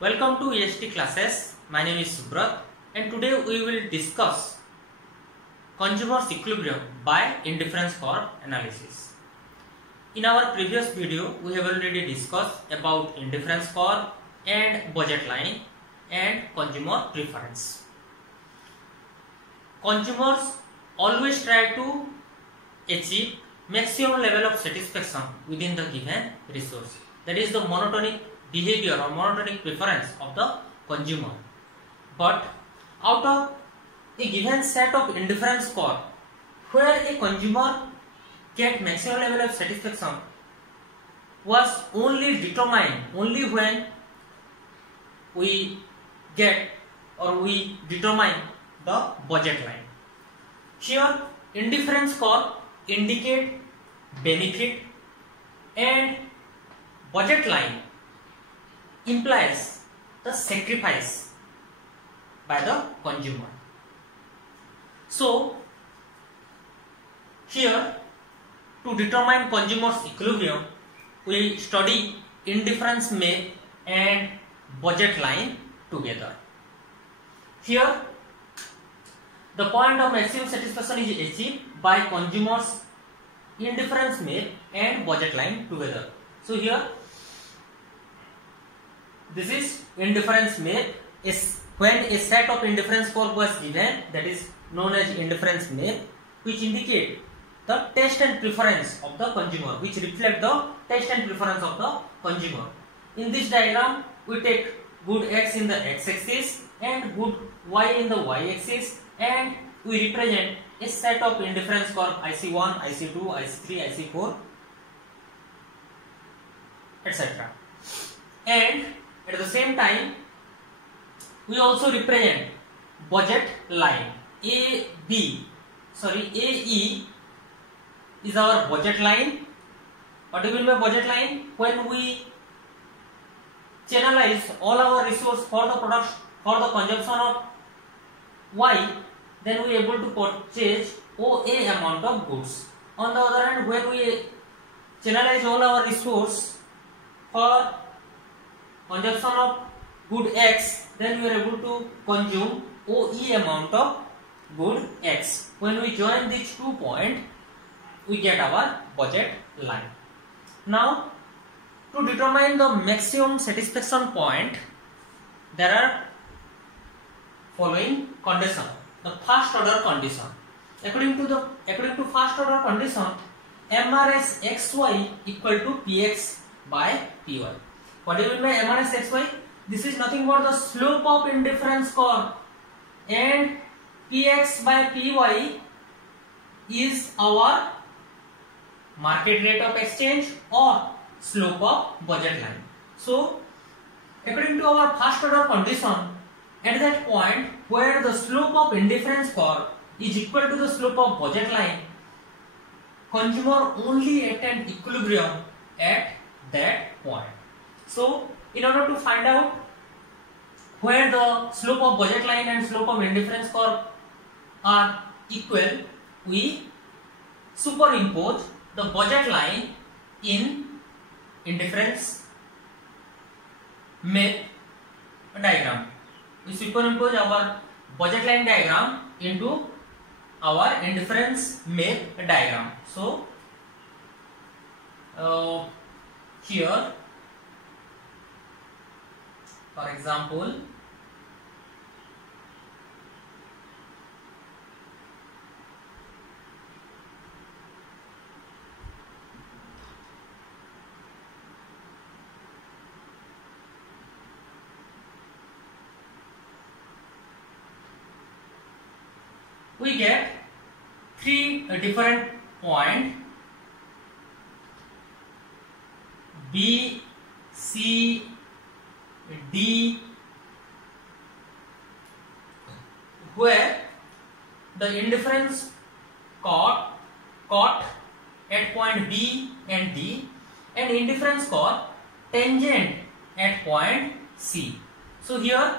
Welcome to EST classes. My name is Subrat and today we will discuss consumer's equilibrium by indifference curve analysis. In our previous video, we have already discussed about indifference curve and budget line and consumer preference. Consumers always try to achieve maximum level of satisfaction within the given resource. That is the monotonic behavior or monotonic preference of the consumer. But out of a given set of indifference curve, where a consumer get maximum level of satisfaction was only determined only when we get or we determine the budget line. Here indifference curve indicate benefit and budget line implies the sacrifice by the consumer. So here to determine consumer's equilibrium, we study indifference map and budget line together. Here the point of maximum satisfaction is achieved by consumers indifference map and budget line together. So here this is indifference map is when a set of indifference curve was given, that is known as indifference map, which indicate the taste and preference of the consumer, which reflect the taste and preference of the consumer. In this diagram, we take good X in the X-axis and good Y in the Y-axis, and we represent a set of indifference curve IC1, IC2, IC3, IC4, etc. And at the same time, we also represent budget line. AE is our budget line. What do you mean by budget line? When we channelize all our resource for the production for the consumption of Y, then we are able to purchase OA amount of goods. On the other hand, when we channelize all our resource for consumption of good X, then we are able to consume OE amount of good X. When we join these 2 points, we get our budget line. Now, to determine the maximum satisfaction point, there are following condition. The first order condition. According to first order condition, MRS XY equal to PX by PY. What do you mean by MRS XY? This is nothing but the slope of indifference curve, and PX by PY is our market rate of exchange or slope of budget line. So according to our first order condition, at that point where the slope of indifference curve is equal to the slope of budget line, consumer only attain equilibrium at that point. So in order to find out where the slope of budget line and slope of indifference curve are equal, we superimpose the budget line in indifference map diagram. We superimpose our budget line diagram into our indifference map diagram. So here, for example, we get 3 different points B, C, D, where the indifference caught at point B and D, and indifference caught tangent at point C. So here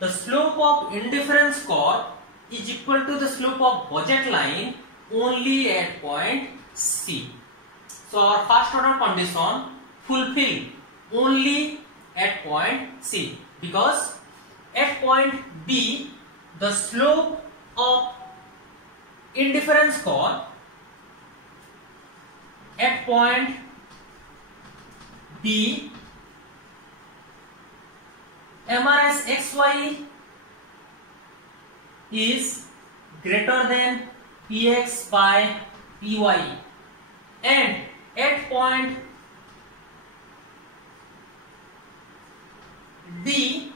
the slope of indifference curve is equal to the slope of budget line only at point C. So our first order condition fulfill only at point C, because at point B the slope of indifference chord at point B MRS XY is greater than Px by Py, and at point D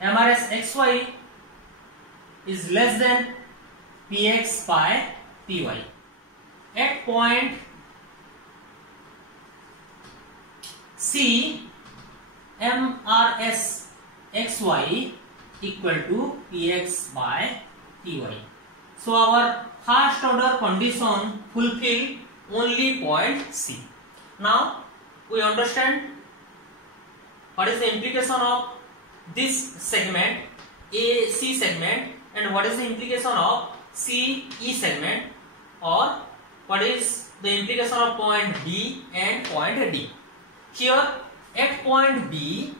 MRS XY is less than Px by Py. At point C MRS XY equal to Px by Py. So our first order condition fulfill only point C. Now we understand what is the implication of this segment AC segment and what is the implication of CE segment, or what is the implication of point B and point D. Here at point B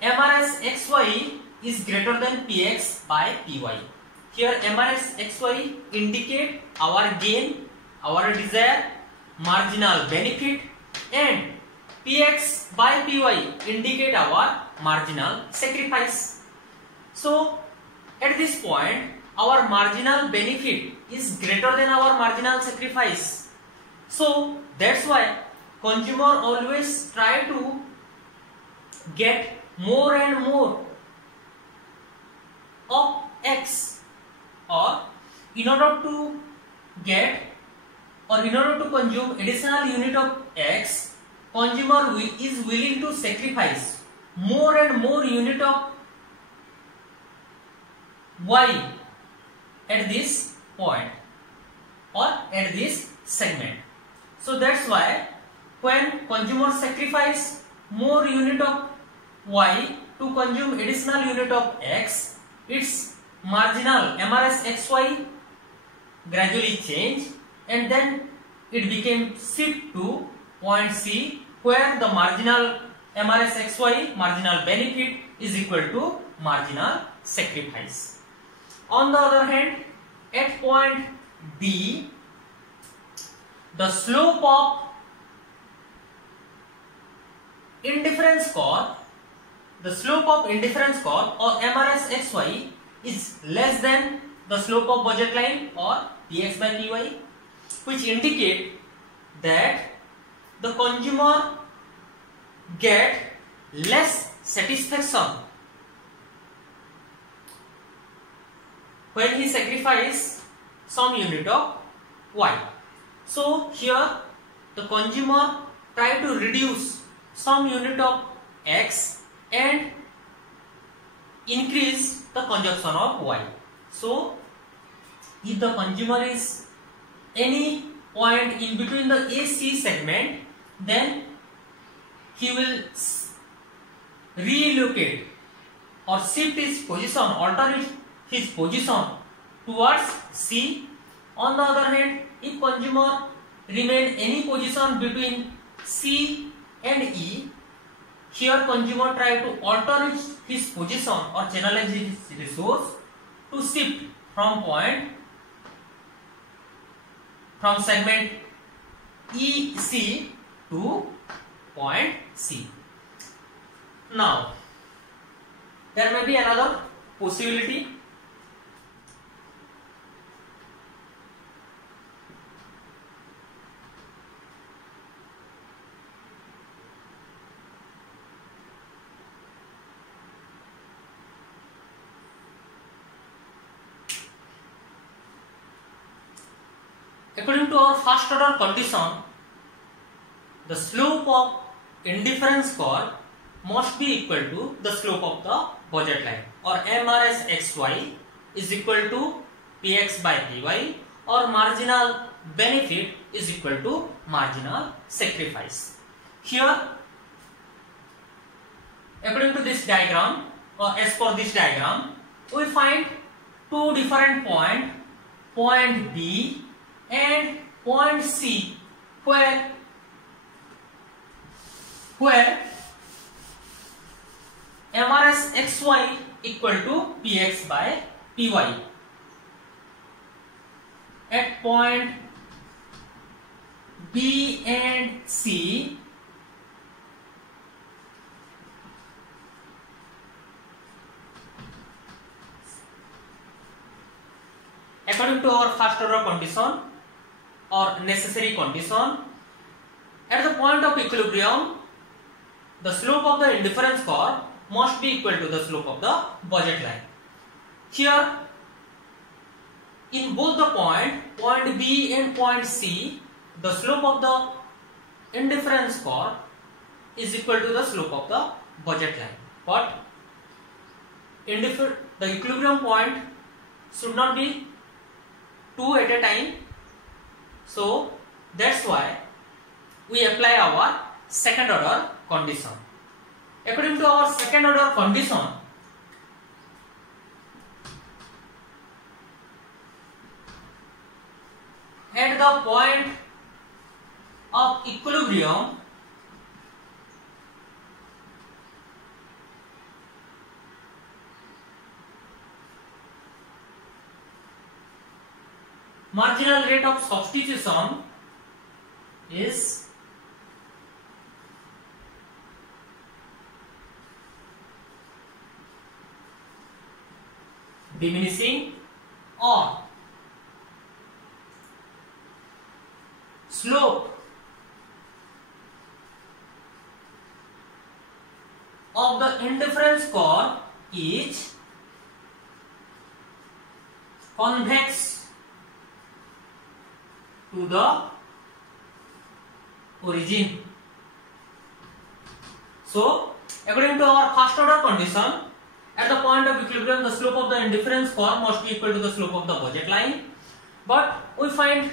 MRS XY is greater than Px by Py. Here MRS XY indicate our gain, our desire, marginal benefit, and Px by Py indicate our marginal sacrifice. So at this point our marginal benefit is greater than our marginal sacrifice. So that's why consumer always try to get more and more of X, or in order to get or in order to consume additional unit of X, consumer is willing to sacrifice more and more unit of Y at this point or at this segment. So that's why when consumer sacrifice more unit of Y to consume additional unit of X, its marginal MRS XY gradually change, and then it became shift to point C, where the marginal MRS XY marginal benefit is equal to marginal sacrifice. On the other hand, at point D the slope of indifference chord, the slope of indifference chord or MRS XY is less than the slope of budget line or Px by Py, which indicate that the consumer get less satisfaction when he sacrifice some unit of Y. So here the consumer try to reduce some unit of X and increase the consumption of Y. So if the consumer is any point in between the AC segment, then he will relocate or shift his position, alter his position towards C. On the other hand, if consumer remain any position between C and E, here consumer try to alter his position or channelize his resource to shift from segment EC to point C. Now there may be another possibility. According to our first order condition, the slope of indifference chord must be equal to the slope of the budget line, or MRS XY is equal to Px by Py, or marginal benefit is equal to marginal sacrifice. Here, according to this diagram, or as per this diagram, we find two different points, point B and point C where MRS XY equal to Px by Py. At point B and C, according to our first order condition or necessary condition, at the point of equilibrium, the slope of the indifference curve must be equal to the slope of the budget line. Here, in both the point B and point C, the slope of the indifference curve is equal to the slope of the budget line. But the equilibrium point should not be two at a time. So that's why we apply our second order condition. According to our second order condition, at the point of equilibrium, marginal rate of substitution is diminishing, or slope of the indifference curve is convex to the origin. So, according to our first order condition, at the point of equilibrium, the slope of the indifference curve must be equal to the slope of the budget line. But we find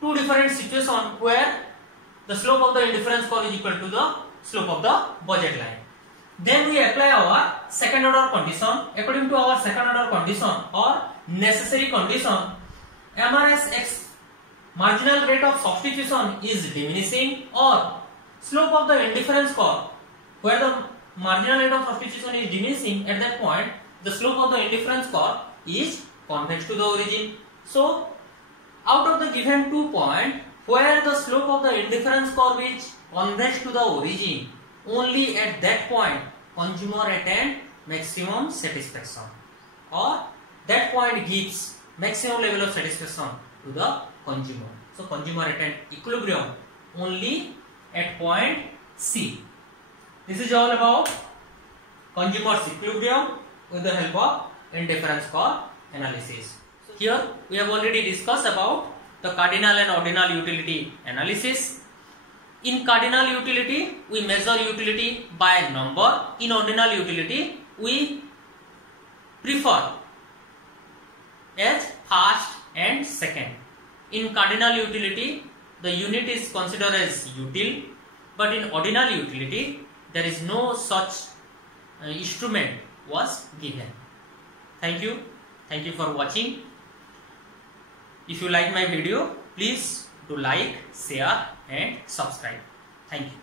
two different situations where the slope of the indifference curve is equal to the slope of the budget line. Then we apply our second order condition. According to our second order condition or necessary condition, MRS X marginal rate of substitution is diminishing, or slope of the indifference curve where the marginal rate of substitution is diminishing, at that point the slope of the indifference curve is convex to the origin. So out of the given 2 points where the slope of the indifference curve is convex to the origin, only at that point consumer attain maximum satisfaction, or that point gives maximum level of satisfaction to the consumer. So consumer attain equilibrium only at point C. This is all about consumer's equilibrium with the help of indifference curve analysis. So here we have already discussed about the cardinal and ordinal utility analysis. In cardinal utility, we measure utility by number. In ordinal utility, we prefer as first and second. In cardinal utility, the unit is considered as util, but in ordinal utility, there is no such instrument was given. Thank you. Thank you for watching. If you like my video, please do like, share and subscribe. Thank you.